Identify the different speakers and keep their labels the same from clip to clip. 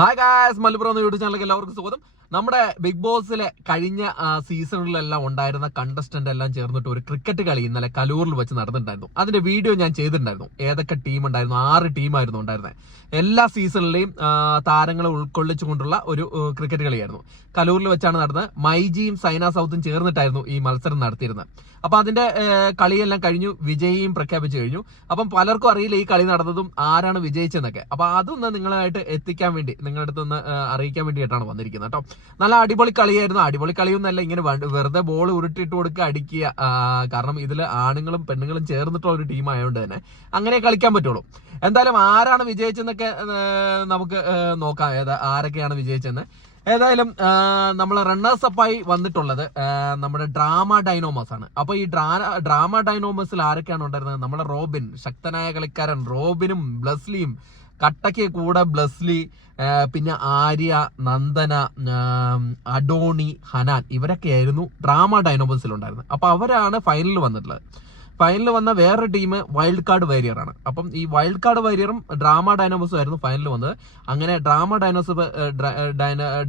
Speaker 1: Hi guys Malappuram YouTube ചാനലിലേക്ക് എല്ലാവർക്കും സ്വാഗതം. നമ്മുടെ ബിഗ് ബോസിലെ കഴിഞ്ഞ സീസണിലെല്ലാം ഉണ്ടായിരുന്ന കണ്ടസ്റ്റന്റ് എല്ലാം ചേർന്നിട്ട് ഒരു ക്രിക്കറ്റ് കളി ഇന്നലെ കലൂറിൽ വെച്ച് നടന്നിട്ടുണ്ടായിരുന്നു. അതിന്റെ വീഡിയോ ഞാൻ ചെയ്തിട്ടുണ്ടായിരുന്നു. ഏതൊക്കെ ടീം ഉണ്ടായിരുന്നു? ആറ് ടീമായിരുന്നു ഉണ്ടായിരുന്നത് എല്ലാ സീസണിലെയും താരങ്ങളെ ഉൾക്കൊള്ളിച്ചുകൊണ്ടുള്ള ഒരു ക്രിക്കറ്റ് കളിയായിരുന്നു. കലൂറിൽ വെച്ചാണ് നടന്നത്. മൈജിയും സൈന സൗത്തും ചേർന്നിട്ടായിരുന്നു ഈ മത്സരം നടത്തിയിരുന്നത് അപ്പൊ അതിന്റെ കളിയെല്ലാം കഴിഞ്ഞു. വിജയിയും പ്രഖ്യാപിച്ചു കഴിഞ്ഞു. അപ്പം പലർക്കും അറിയില്ല ഈ കളി നടന്നതും ആരാണ് വിജയിച്ചെന്നൊക്കെ. അപ്പൊ അതൊന്ന് നിങ്ങളായിട്ട് എത്തിക്കാൻ വേണ്ടി നിങ്ങളുടെ അടുത്തൊന്ന് അറിയിക്കാൻ വേണ്ടിയിട്ടാണ് വന്നിരിക്കുന്നത് കേട്ടോ. നല്ല അടിപൊളി കളിയായിരുന്നു. അടിപൊളി കളിയൊന്നല്ല ഇങ്ങനെ വെറുതെ ബോൾ ഉരുട്ടിട്ട് കൊടുക്കുക അടിക്കുക. കാരണം ഇതിൽ ആണുങ്ങളും പെണ്ണുങ്ങളും ചേർന്നിട്ടുള്ള ഒരു ടീം ആയതുകൊണ്ട് തന്നെ അങ്ങനെ കളിക്കാൻ പറ്റുള്ളൂ. എന്തായാലും ആരാണ് വിജയിച്ചെന്നൊക്കെ നമുക്ക് നോക്കാം. ഏതാ ആരൊക്കെയാണ് വിജയിച്ചെന്ന്. ഏതായാലും നമ്മൾ റണ്ണേഴ്സ് അപ്പായി വന്നിട്ടുള്ളത് നമ്മുടെ ഡ്രാമ ഡൈനോമസ് ആണ്. അപ്പൊ ഈ ഡ്രാ ഡ്രാമ ഡൈനോമസിൽ ആരൊക്കെയാണ് ഉണ്ടായിരുന്നത്? നമ്മുടെ റോബിൻ ശക്തനായ കളിക്കാരൻ റോബിനും ബ്ലസ്ലിയും കട്ടയ്ക്ക് കൂടെ ബ്ലസ്ലി പിന്നെ ആര്യ നന്ദന അഡോണി ഹനാൻ ഇവരൊക്കെയായിരുന്നു ഡ്രാമ ഡൈനോമസിൽ ഉണ്ടായിരുന്നത് അപ്പൊ അവരാണ് ഫൈനലിൽ വന്നിട്ടുള്ളത്. ഫൈനലിൽ വന്ന വേറെ ടീം വൈൽഡ് കാർഡ് വാരിയർ ആണ്. അപ്പം ഈ വൈൽഡ് കാർഡ് വാരിയറും ഡ്രാമ ഡൈനാമോസും ആയിരുന്നു ഫൈനലിൽ വന്നത്. അങ്ങനെ ഡ്രാമ ഡൈനോസ്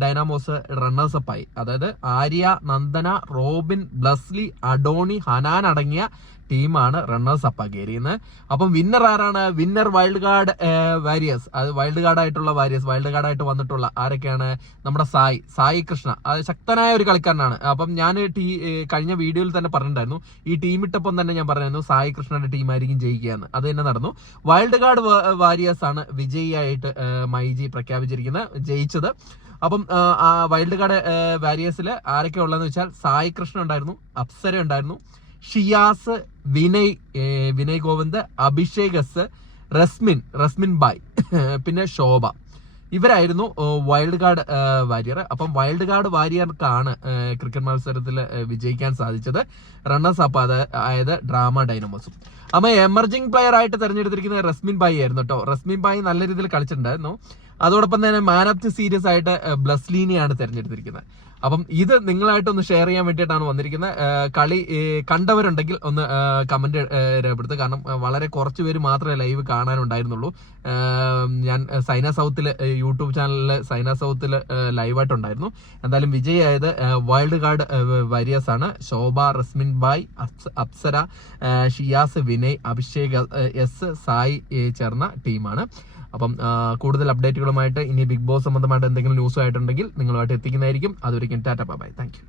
Speaker 1: ഡൈനാമോസ് റണ്ണേഴ്സ് ആയി. അതായത് ആര്യ നന്ദന റോബിൻ ബ്ലസ്ലി അഡോണി ഹനാൻ അടങ്ങിയ ടീമാണ് റണ്ണേഴ്സ് അപ്പ് കയറിയുന്നത് അപ്പം വിന്നർ ആരാണ്? വിന്നർ വൈൽഡ് കാർഡ് വാരിയേഴ്സ് അത് വൈൽഡ് കാർഡ് ആയിട്ടുള്ള വാരിയേഴ്സ് വൈൽഡ് കാർഡ് ആയിട്ട് വന്നിട്ടുള്ള ആരൊക്കെയാണ്? നമ്മുടെ സായി. സായി കൃഷ്ണ. അത് ശക്തനായ ഒരു കളിക്കാരനാണ്. അപ്പം ഞാൻ ടീ കഴിഞ്ഞ വീഡിയോയിൽ തന്നെ പറഞ്ഞിട്ടുണ്ടായിരുന്നു. ഈ ടീം ഇട്ടപ്പം തന്നെ ഞാൻ പറഞ്ഞായിരുന്നു സായി കൃഷ്ണന്റെ ടീമായിരിക്കും ജയിക്കുകയെന്ന്. അത് തന്നെ നടന്നു. വൈൽഡ് കാർഡ് വാരിയേഴ്സ് ആണ് വിജയിയായിട്ട് മൈജി പ്രഖ്യാപിച്ചിരിക്കുന്ന ജയിച്ചത്. അപ്പം വൈൽഡ് കാർഡ് വാരിയേഴ്സിൽ ആരൊക്കെ ഉള്ളതെന്ന് വെച്ചാൽ സായി കൃഷ്ണ ഉണ്ടായിരുന്നു അപ്സര ഉണ്ടായിരുന്നു ഷിയാസ് വിനയ് വിനയ് ഗോവിന്ദ് അഭിഷേക് എസ് റസ്മിൻ റസ്മിൻ ബായ്. പിന്നെ ശോഭ. ഇവരായിരുന്നു വൈൽഡ് കാർഡ് വാരിയർ അപ്പം വൈൽഡ് കാർഡ് വാരിയർക്കാണ് ക്രിക്കറ്റ് മത്സരത്തിൽ വിജയിക്കാൻ സാധിച്ചത് റണ്ണേഴ്സ് അപ്പ് അത് ആയത് ഡ്രാമ ഡൈനമോസും അമ്മ എമർജിംഗ് പ്ലെയർ ആയിട്ട് തെരഞ്ഞെടുത്തിരിക്കുന്നത് റസ്മിൻ ബായി ആയിരുന്നു കേട്ടോ റസ്മിൻ ബായി നല്ല രീതിയിൽ കളിച്ചിട്ടുണ്ടായിരുന്നു. അതോടൊപ്പം തന്നെ മാൻ ഓഫ് ദി സീരീസ് ആയിട്ട് ബ്ലസ്ലീനിയാണ് തെരഞ്ഞെടുത്തിരിക്കുന്നത്. അപ്പം ഇത് നിങ്ങളായിട്ടൊന്ന് ഷെയർ ചെയ്യാൻ വേണ്ടിയിട്ടാണ് വന്നിരിക്കുന്നത് കളി കണ്ടവരുണ്ടെങ്കിൽ ഒന്ന് കമന്റ് രേഖപ്പെടുത്തുക. കാരണം വളരെ കുറച്ച് പേര് മാത്രമേ ലൈവ് കാണാനുണ്ടായിരുന്നുള്ളൂ. ഞാൻ സൈന സൗത്തിൽ യൂട്യൂബ് ചാനലിൽ സൈന സൗത്തിൽ ലൈവായിട്ടുണ്ടായിരുന്നു. എന്തായാലും വിജയായത് വൈൽഡ് കാർഡ് വാരിയേഴ്സ് ആണ് ശോഭ റസ്മിൻ ബായ് അപ്സര ഷിയാസ് വിനയ് അഭിഷേക് എസ് സായി ചേർന്ന ടീമാണ്. അപ്പം കൂടുതൽ അപ്ഡേറ്റുകളുമായിട്ട് ഇനി ബിഗ് ബോസ് സംബന്ധമായിട്ട് എന്തെങ്കിലും ന്യൂസ് ആയിട്ടുണ്ടെങ്കിൽ നിങ്ങളുമായിട്ട് എത്തിക്കുന്നതായിരിക്കും. അതൊരിക്കും ടാറ്റ ബൈ താങ്ക്